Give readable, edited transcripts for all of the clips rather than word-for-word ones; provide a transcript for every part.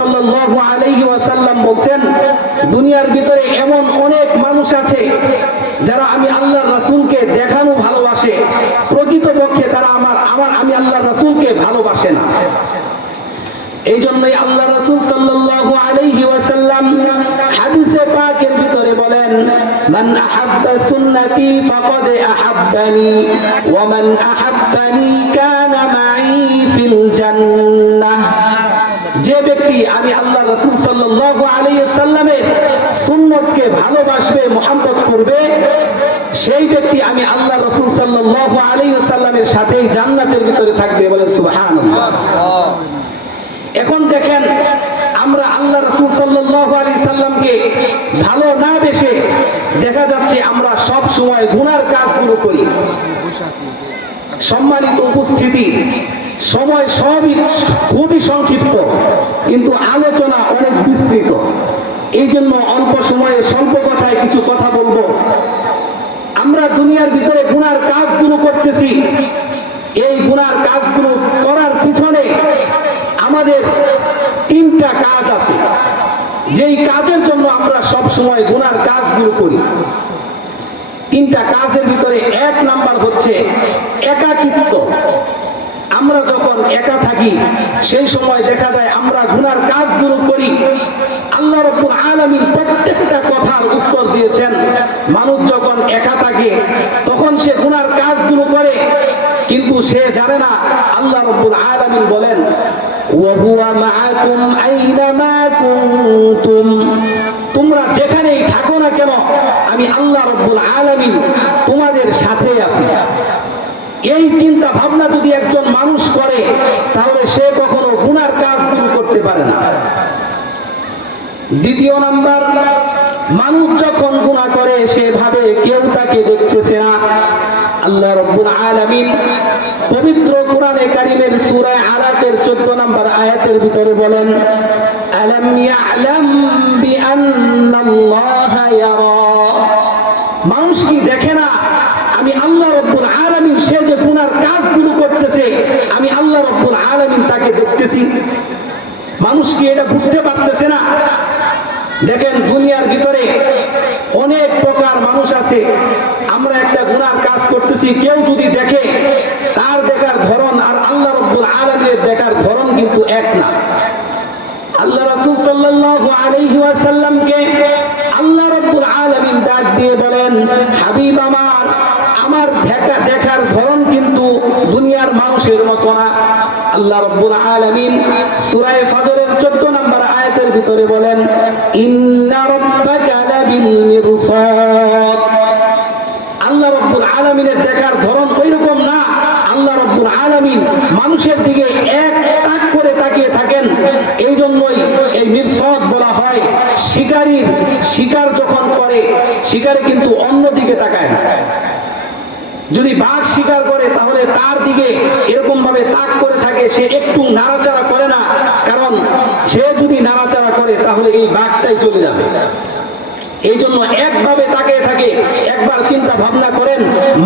সাল্লাল্লাহু আলাইহি ওয়াসাল্লাম বলছেন, দুনিয়ার ভিতরে এমন অনেক মানুষ আছে যারা আমি আল্লাহর রাসূলকে দেখানো ভালোবাসে, প্রকৃতপক্ষে তারা আমি আল্লাহর রাসূলকে ভালোবাসে না। এই জন্যই আল্লাহ রাসূল সাল্লাল্লাহু আলাইহি ওয়াসাল্লাম হাদিসে পাকের ভিতরে বলেন, মান আহাব্বা সুন্নতি ফাকাদ আহাব্বানি ওয়া মান আহাব্বানি কানা মাই ফিল জান্নাহ। যে ব্যক্তি আমি আল্লাহ রাসূল সাল্লাল্লাহু আলাইহি ওয়াসাল্লামের সুন্নতকে ভালোবাসবে, মুহাব্বত করবে, সেই ব্যক্তি আমি আল্লাহ রাসূল সাল্লাল্লাহু আলাইহি ওয়াসাল্লামের সাথেই জান্নাতের ভিতরে থাকবে। বলেন সুবহানাল্লাহ। এখন দেখেন, আমরা আল্লাহ রাসূল সাল্লাল্লাহু আলাইহি সাল্লামকে ভালো না বেশে দেখা যাচ্ছে আমরা সব সময় গুনার কাজগুলো করি। সম্মানিত উপস্থিতি, সময় সবই খুবই সংক্ষিপ্ত, কিন্তু আলোচনা অনেক বিস্তৃত। এই জন্য অল্প সময়ে স্বল্প কথায় কিছু কথা বলবো। আমরা দুনিয়ার ভিতরে গুনার কাজগুলো করতেছি। এই গুনার কাজগুলো করার পিছনে আমাদের তিনটা কাজ আছে, যেই কাজের জন্য আমরা সব সময় গুনার কাজগুলো করি। তিনটা কাজের ভিতরে এক নাম্বার হচ্ছে একাকিত্ব। আমরা যখন একা থাকি সেই সময় দেখা যায় আমরা গুনার কাজগুলো করি। আল্লাহ রাব্বুল আলামিন প্রত্যেকটা কথার উত্তর দিয়েছেন। মানুষ যখন একা থাকে তখন সে গুনার কাজগুলো করে, কিন্তু সে জানে না আল্লাহ রাব্বুল আলামিন বলেন, ওয়া হুয়া মাআকুম আইনামা কুনতুম। তোমরা যেখানেই থাকো না কেন আমি আল্লাহ রাব্বুল আলামিন তোমাদের সাথে আছি। এই চিন্তা ভাবনা যদি একজন মানুষ করে তাহলে সে কখনো গুনার কাজগুলো করতে পারে না। দ্বিতীয় নাম্বার, মানুষ যখন গুনাহ করে সে ভাবে কেউ তাকে দেখতেছে না। আল্লাহ রাব্বুল আলামিন পবিত্র কোরআনে কারীমের সূরা আলাকের 14 নম্বর আয়াতের ভিতরে বলেন, আলাম ইয়ালাম বিআন্নাল্লাহা ইয়ারা। মানুষ কি দেখে না আমি আল্লাহ রাব্বুল আলামিন সে যে গুনার কাজগুলো করতেছে আমি আল্লাহ রাব্বুল আলামিন তাকে দেখতেছি? মানুষ কি এটা বুঝতে পারতেছে না? দেখেন, দুনিয়ার ভিতরে অনেক প্রকার মানুষ আছে। আমরা একটা গুনার কাজ করতেছি, কেউ যদি দেখে তার দেখার ধরন আর আল্লাহ রাব্বুল আলামিনের দেখার ধরন কিন্তু এক না। আল্লাহ রাসূল সাল্লাল্লাহু আলাইহি ওয়াসাল্লামকে আল্লাহ রাব্বুল আলামিন ডাক দিয়ে বলেন, হাবিব আমার দেখার ধরন কিন্তু দুনিয়ার মানুষের মতো না। আল্লাহ রাব্বুল আলামিন সূরা ফাজরের 14 নম্বর আয়াতের ভিতরে বলেন, ইন্না রাব্বাকা লাবিল মিরসাদ। আল্লাহ রাব্বুল আলামিনের দেখার ধরন ওইরকম না। আল্লাহ রাব্বুল আলামিন মানুষের দিকে এক তাক করে তাকিয়ে থাকেন। এই জন্যই এই মিরসাদ বলা হয়। শিকার যখন করে শিকারে কিন্তু অন্য দিকে তাকায় না। যদি বাঘ শিকার করে তাহলে তার দিকে এরকম ভাবে তাক করে থাকে, সে একটু নাড়াচাড়া করে না, কারণ সে যদি নাড়াচাড়া করে তাহলে এই বাঘটাই চলে যাবে। এই জন্য একভাবে তাকিয়ে থাকে। একবার চিন্তা ভাবনা করেন,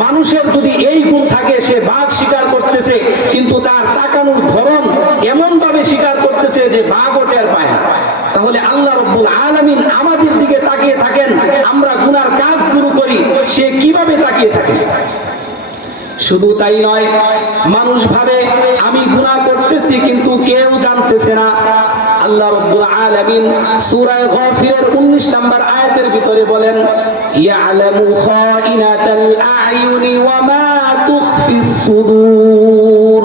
মানুষের যদি এই গুণ থাকে, সে বাঘ শিকার করতেছে কিন্তু তার তাকানোর ধরন এমন ভাবে শিকার করতেছে যে বাঘও টের পায় না, তাহলে আল্লাহ রাব্বুল আলামিন আমাদের দিকে তাকিয়ে থাকেন, আমরা গুনার কাজগুলো করি, সে কিভাবে তাকিয়ে থাকে? শুধু তাই নয়, মানুষ ভাবে আমি গুনাহ করতেছি কিন্তু কেউ জানতেছে না। আল্লাহ রাব্বুল আলামিন সূরা গাফিরের 19 নম্বর আয়াতের ভিতরে বলেন, ইয়ালামু খাইনাতাল আ'য়ুনি ওয়া মা তুখফিস সুদূর।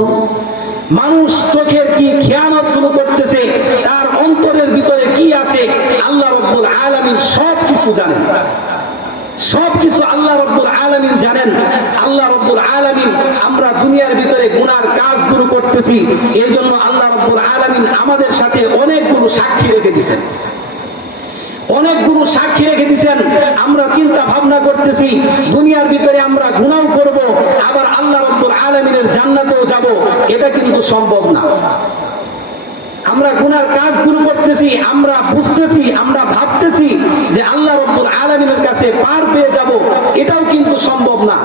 মানুষ চোখের কি খেয়ানতগুলো করতেছে, তার অন্তরের ভিতরে কি আছে, আল্লাহ রাব্বুল আলামিন সবকিছু জানেন। সবকিছু আল্লাহ রাব্বুল আলামিন জানেন। আল্লাহ রাব্বুল আলামিন আমরা দুনিয়ার ভিতরে গুনার কাজগুলো করতেছি, এই জন্য আল্লাহ রাব্বুল আলামিন আমাদের সাথে অনেকগুলো সাক্ষী রেখে দিয়েছেন। আমরা চিন্তা ভাবনা করতেছি দুনিয়ার ভিতরে আমরা গুনাহ করব, আবার আল্লাহ রাব্বুল আলামিনের জান্নাতেও যাব, এটা কিন্তু সম্ভব না। আমরা গুনার কাজগুলো করতেছি, আমরা বুঝতেছি, আমরা ভাবতেছি যে আল্লাহ রাব্বুল আলামিনের কাছে পার পেয়ে যাব, এটাও কিন্তু সম্ভব না।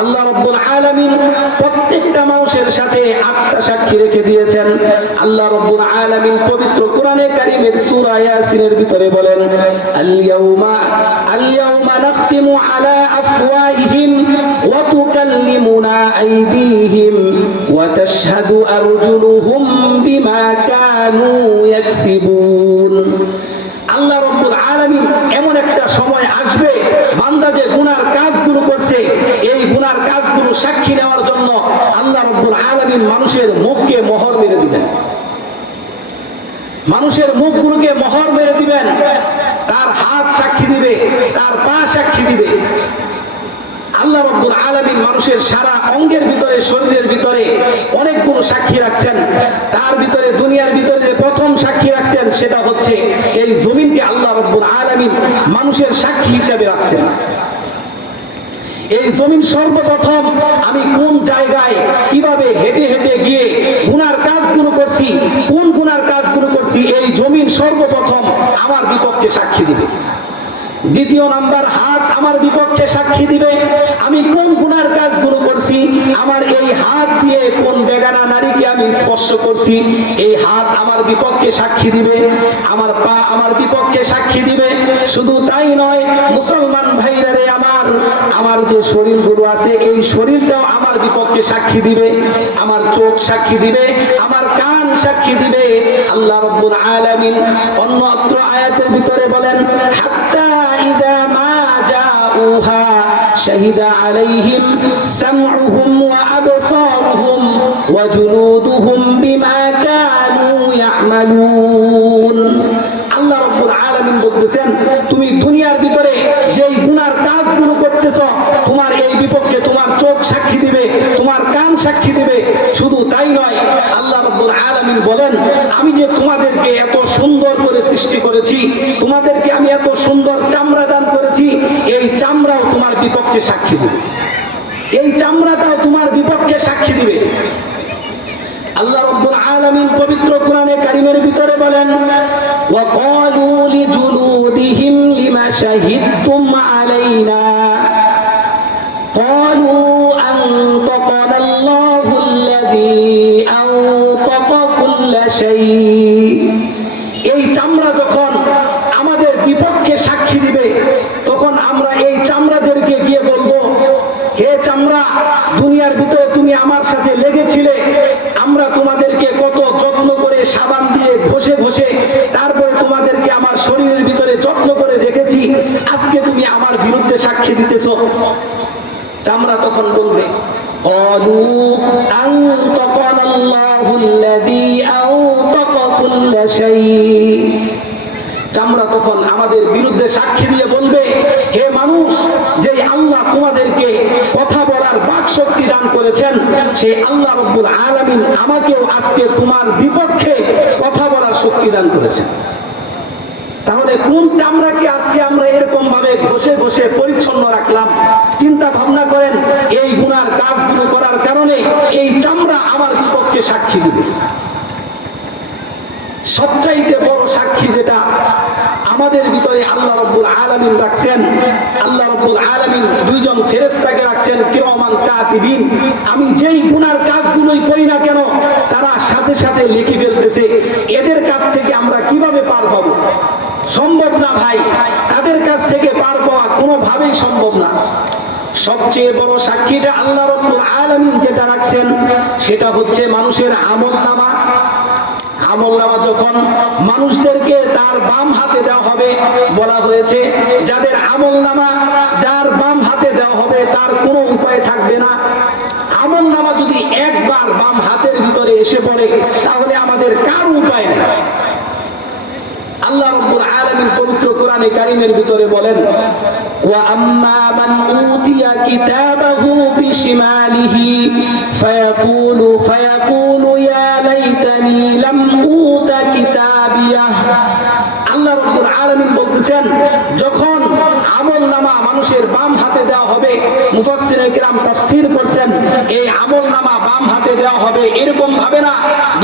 আল্লাহ রাব্বুল আলামিন প্রত্যেকটা মানুষের সাথে সাথে 8টা সাক্ষী রেখে দিয়েছেন। আল্লাহ রাব্বুল আলামিন পবিত্র কোরআনে কারীমের সূরা ইয়াসিনের ভিতরে বলেন, আল-ইয়াউমা নাখতিমু আলা আফওয়াহিহিম ওয়া তুকাল্লিমুনা আইদিহিম ওয়া তাশহাদু আরজুলুহুম বিমা কানু ইয়াকসিবুন। আল্লাহ রাব্বুল আলামিন এমন একটা সময় আসবে, বান্দা যে গুনার কাজগুলো করছে এই গুনার কাজগুলো সাক্ষী নেওয়ার জন্য আল্লাহ রাব্বুল আলামিন মানুষের মুখকে মোহর মেরে দিবেন। মানুষের মুখগুলোকে মোহর মেরে দিবেন। তার হাত সাক্ষী দিবে, তার পা সাক্ষী দিবে। আল্লাহ রাব্বুল আলামিন মানুষের সারা অঙ্গের ভিতরে, শরীরের ভিতরে অনেকগুলো সাক্ষী রাখছেন। তার ভিতরে দুনিয়ার ভিতরে যে প্রথম সাক্ষী রাখছেন সেটা হচ্ছে এই জমিনকে আল্লাহ রাব্বুল আলামিন মানুষের সাক্ষী হিসেবে রাখছেন। এই জমিন সর্বপ্রথম আমি কোন জায়গায় কিভাবে হেঁটে হেঁটে গিয়ে গুনার কাজগুলো করছি, কোন গুনার কাজগুলো করছি, এই জমিন সর্বপ্রথম আমার বিপক্ষে সাক্ষী দিবে। দ্বিতীয় নাম্বার, হাত আমার বিপক্ষে সাক্ষী দিবে। আমি কোন গুনার কাজগুলো করছি, আমার এই হাত দিয়ে কোন বেগানা নারীকে আমি স্পর্শ করছি, এই হাত আমার বিপক্ষে সাক্ষী দিবে। আমার পা আমার বিপক্ষে সাক্ষী দিবে। শুধু তাই নয়, মুসলমান ভাইরা রে আমার যে শরীরগুলো আছে এই শরীরটাও আমার বিপক্ষে সাক্ষী দিবে। আমার চোখ সাক্ষী দিবে, আমার কান সাক্ষী দিবে। আল্লাহ রাব্বুল আলামিন অন্যত্র আয়াতের ভিতরে বলেন, হাত্তা ইযা মা জাউহা শাহিদা আলাইহিম সামউহুম ওয়া আবসারুহুম ওয়া জুলুদুহুম বিমা কানু ইয়ামালুন। আল্লাহ রাব্বুল আলামিন বলতেছেন, তুমি দুনিয়ার ভিতরে যেই গুনার কাজগুলো করতেছো তোমার এই বিপক্ষে তোমার চোখ সাক্ষী দিবে, তোমার কান সাক্ষী দিবে। শুধু তাই নয়, আল্লাহ রাব্বুল আলামিন বলেন, আমি যে তোমাদেরকে এত সুন্দর করে সৃষ্টি করেছি, তোমাদেরকে আমি এত সুন্দর চামড়া দান করেছি, এই চামড়াও তোমার বিপক্ষে সাক্ষী দিবে। এই চামড়াটাও তোমার বিপক্ষে সাক্ষী দিবে। আল্লাহ রাব্বুল আলামিন পবিত্র কোরআনে কারীমের ভিতরে বলেন, ওয়া ক্বালু লিজুলুদিহিম লিমা শাহিদতুম আলাইনা ক্বালু আনতাকানা আল্লাহুল্লাযী আনতাকা কুল্লা শাই। এই চামড়া যখন আমাদের বিপক্ষে সাক্ষী দিবে তখন আমরা এই চামড়াদেরকে গিয়ে বলবো, হে চামড়া, দুনিয়ার ভিতরে তুমি আমার সাথে লেগেছিলে, আমরা তোমাদেরকে কত যত্ন করে সাবান দিয়ে ঘষে ঘষে তারপরে তোমাদেরকে আমার শরীরের ভিতরে যত্ন করে রেখেছি, আজকে তুমি আমার বিরুদ্ধে সাক্ষী দিতেছ। চামড়া তখন বলবে, ক্বালু আনতাকানা আল্লাহুল্লাযী আনতাকা কুল্লা শাই। চামড়া তখন আমাদের বিরুদ্ধে সাক্ষী দিয়ে বলবে, হে মানুষ, যে আল্লাহ তোমাদেরকে কথা বলার বাক শক্তি দান করেছেন, সেই আল্লাহ রাব্বুল আলামিন আমাকেও আজকে তোমার বিপক্ষে কথা বলার শক্তি দান করেছেন। তাহলে কোন চামড়াকে আজকে আমরা এরকম ভাবে ঘষে ঘষে পরিচ্ছন্ন রাখলাম? চিন্তা ভাবনা করেন, এই গুনার কাজগুলো করার কারণে এই চামড়া আমার বিপক্ষে সাক্ষী দিবে। সবচাইতে বড় সাক্ষী যেটা আমাদের ভিতরে আল্লাহ রাব্বুল আলামিন রাখছেন, আল্লাহ রাব্বুল আলামিন দুইজন ফেরেশতাকে রাখছেন, কিরামান কাতিবিন। আমি যেই গুনার কাজগুলোই করি না কেন তারা সাথে সাথে লিখে ফেলতেছে। এদের কাছ থেকে আমরা কিভাবে পার পাবো? সম্ভব না ভাই, তাদের কাছ থেকে পার পাওয়া কোনোভাবেই সম্ভব না। সবচেয়ে বড় সাক্ষীটা আল্লাহ রাব্বুল আলামিন যেটা রাখছেন সেটা হচ্ছে মানুষের আমলনামা। আমলনামা যখন মানুষদেরকে তার বাম হাতে দেওয়া হবে, বলা হয়েছে যাদের আমলনামা যার বাম হাতে দেওয়া হবে তার কোনো উপায় থাকবে না। আমলনামা যদি একবার বাম হাতের ভিতরে এসে পড়ে তাহলে আমাদের কার উপায় নেই। আল্লাহ রাব্বুল আলামিন পবিত্র কোরআনে কারীমের ভিতরে বলেন, ওয়া আম্মা মান উতিয়া কিতাবাহু বিশিমালিহি ফায়াকুলু ইয়া লাইতানি লাম উতা কিতাবিয়াহ। আল্লাহ রাব্বুল আলামিন বলতেছেন, যখন আমলনামা মানুষের বাম হাতে দেওয়া হবে, মুফাসসিরে কিরাম তাফসীর করছেন, এই আমলনামা বাম হাতে দেওয়া হবে এরকম ভাবে না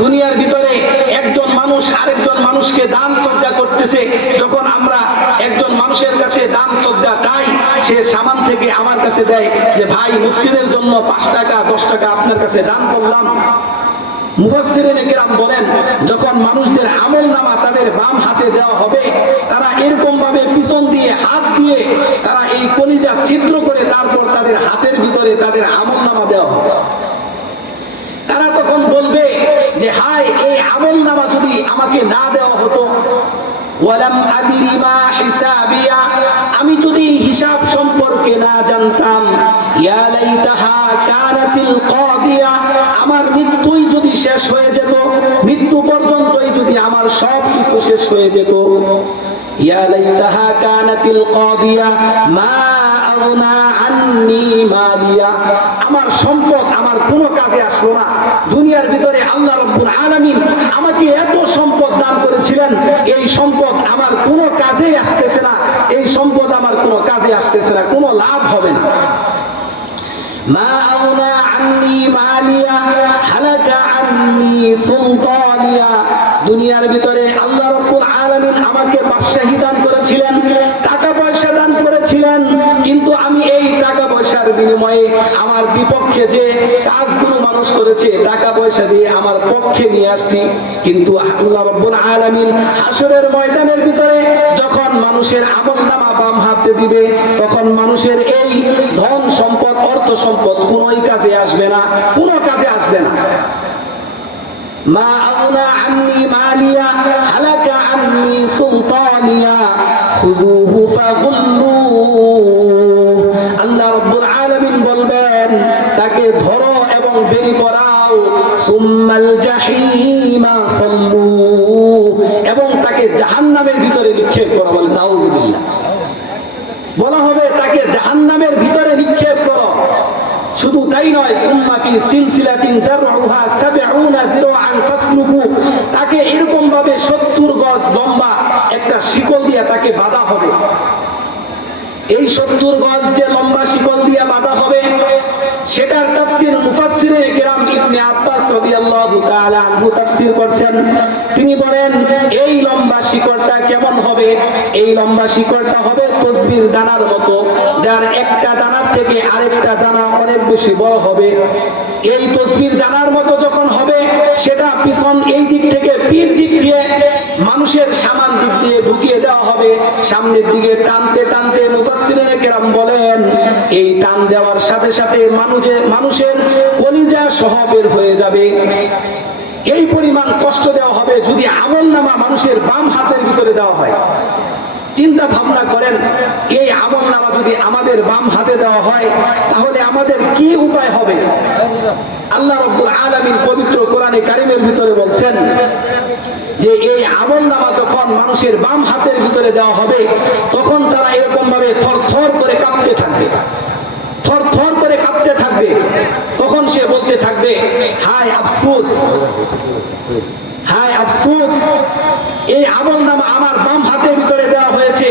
দুনিয়ার ভিতরে একজন মানুষ আরেকজন মানুষকে দান শ্রদ্ধা করতেছে। যখন আমরা একজন মানুষের কাছে দান শ্রদ্ধা চাই, সে সামান থেকে আমার কাছে দেয় যে ভাই মসজিদের জন্য 5 টাকা 10 টাকা আপনার কাছে দান করলাম। মুফাসসিরিনে কেরাম বলেন যখন মানুষদের আমলনামা তাদের বাম হাতে দেওয়া হবে, তারা এরকম ভাবে পিছন দিয়ে হাত দিয়ে তারা এই কলিজা ছিদ্র করে তারপর তাদের হাতের ভিতরে তাদের আমলনামা দেওয়া হবে। তারা তখন বলবে যে হায়, এই আমলনামা যদি আমাকে না দেওয়া হতো, ওয়ালাম আদরি মা হিসাবিয়া, আমি যদি হিসাব সম্পর্কে না জানতাম, ইয়া লাইতাহা কানাতিল কাদিয়া, আমার মৃত্যুই যদি শেষ হয়ে যেত, মৃত্যু পর্যন্তই যদি আমার সব কিছু শেষ হয়ে যেত, ইয়া লাইতাহা কানাতিল কাদিয়া মা আগনা আন্নি মালিয়া, আমার সম্পদ আমার কোনো কাজে আসলো না। দুনিয়ার ভিতরে আল্লাহ রাব্বুল আলামিন আমাকে এত সম্পদ দান করেছিলেন, এই সম্পদ আমার কোনো কাজেই আসতেছে না, এই সম্পদ আমার কোনো কাজে আসতেছে না, কোনো লাভ হবে না। মা আগনা আন্নি মালিয়া হালাকা আন্নি সুলতানিয়া, দুনিয়ার ভিতরে আল্লাহ রাব্বুল আলামিন আমাকে বাদশাহী দান করেছিলেন, টাকা পয়সা দান করেছিলেন, কিন্তু আমি এই টাকা পয়সার বিনিময়ে আমার বিপক্ষে যে কাজগুলো মানুষ করেছে টাকা পয়সা দিয়ে আমার পক্ষে নিয়ে আসছি। কিন্তু আল্লাহ রাব্বুল আলামিন হাসরের ময়দানের ভিতরে যখন মানুষের আমলনামা বাম হাতে দিবে, তখন মানুষের এই ধন সম্পদ অর্থ সম্পদ কোনোই কাজে আসবে না, কোনো কাজে আসবে না। মা আগনা আন্নি মালিয়া হালাকা আন্নি সুলতানিয়া খুযুহু ফাগুল্লু, আল্লাহ রাব্বুল আলামিন বলবেন তাকে ধরো এবং বেরি করাও, সুম্মাল জাহিমা সাল্লু, এবং তাকে জাহান্নামের ভিতরে নিক্ষেপ করো। বলে নাউযুবিল্লাহ, বলা হবে তাকে জাহান্নামের ভিতরে নিক্ষেপ করো। শুধু তাই নয়, সুম্মা ফি সিলসিলাতিন দারউহা 70 যিরাআন ফাসলুকু, তাকে এরকম ভাবে 70 গজ লম্বা একটা শিকল দিয়ে তাকে বাঁধা হবে। এই 70 গজ যে লম্বা শিকল দিয়ে বাঁধা হবে, সেটার তাফসীর মুফাসসিরে কেরাম ইবনে আব্বাস রাদিয়াল্লাহু তাআলা আনহু তাফসীর করেছেন। তিনি বলেন এই লম্বা শিকলটা কেমন হবে? এই লম্বা শিকলটা হবে তসবির দানার মতো, যার একটা দানার থেকে আরেকটা দানা অনেক বেশি বড় হবে। এই তসবির দানার মতো যখন হবে, সেটা পিছন এই দিক থেকে পিঠ দিক দিয়ে মানুষের সামান দিক দিয়ে ঢুকিয়ে দেওয়া হবে, সামনের দিকে টানতে টানতে মুফাসসিরিনে কেরাম বলেন এই টান দেওয়ার সাথে সাথে মানুষের কলিজা সহ বের হয়ে যাবে। এই পরিমাণ কষ্ট দেওয়া হবে যদি আমলনামা মানুষের বাম হাতের ভিতরে দেওয়া হয়। চিন্তা ভাবনা করেন, এই আমলনামা যদি আমাদের বাম হাতে দেওয়া হয় তাহলে আমাদের কি উপায় হবে? আল্লাহ রাব্বুল আলামিন পবিত্র কোরআনে কারীমের ভিতরে বলছেন যে এই আমলনামা যখন মানুষের বাম হাতের ভিতরে দেওয়া হবে, তখন তারা এরকম ভাবে থরথর করে কাঁপতে থাকবে, থরথর করে কাঁপতে থাকবে। তখন সে বলতে থাকবে হায় আফসোস, হায় আফসোস, এই আমলনামা আমার বাম হাতের ভিতরে দেওয়া হয়েছে।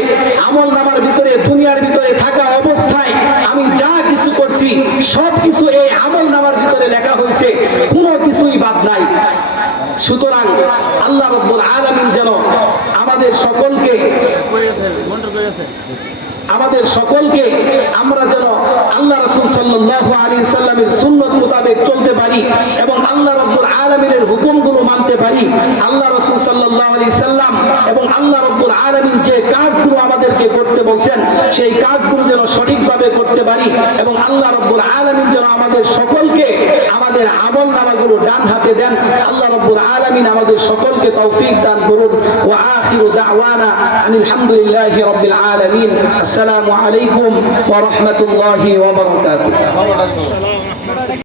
আমলনামার ভিতরে দুনিয়ার ভিতরে থাকা অবস্থায় আমি যা কিছু করছি সব কিছু এই আমলনামার ভিতরে লেখা হয়েছে, কোনো কিছুই বাদ নাই। সুতরাং আল্লাহ রাব্বুল আলামিন যেন আমাদের সকলকে আমরা যেন আল্লাহ রাসূল সাল্লাল্লাহু আলাইহি সাল্লামের সুন্নাত মোতাবেক চলতে পারি এবং আল্লাহ রাব্বুল আলামিনের হুকুমগুলো মানতে পারি। আল্লাহ রাসূল সাল্লাল্লাহু আলাইহি সাল্লাম এবং আল্লাহ রাব্বুল আলামিন যে কাজগুলো আমাদেরকে করতে বলছেন সেই কাজগুলো যেন সঠিকভাবে করতে পারি এবং আল্লাহ রাব্বুল আলামিন যেন আমাদের সকলকে আমাদের আমলনামাগুলো ডান হাতে দেন। আল্লাহ রাব্বুল আলামিন আমাদের সকলকে তৌফিক দান করুন। ওয়া আখিরু দাওয়ানা আনিল হামদুলিল্লাহি রাব্বিল আলামিন। আসসালামু আলাইকুম ওয়া রাহমাতুল্লাহি ওয়া বারাকাতুহু।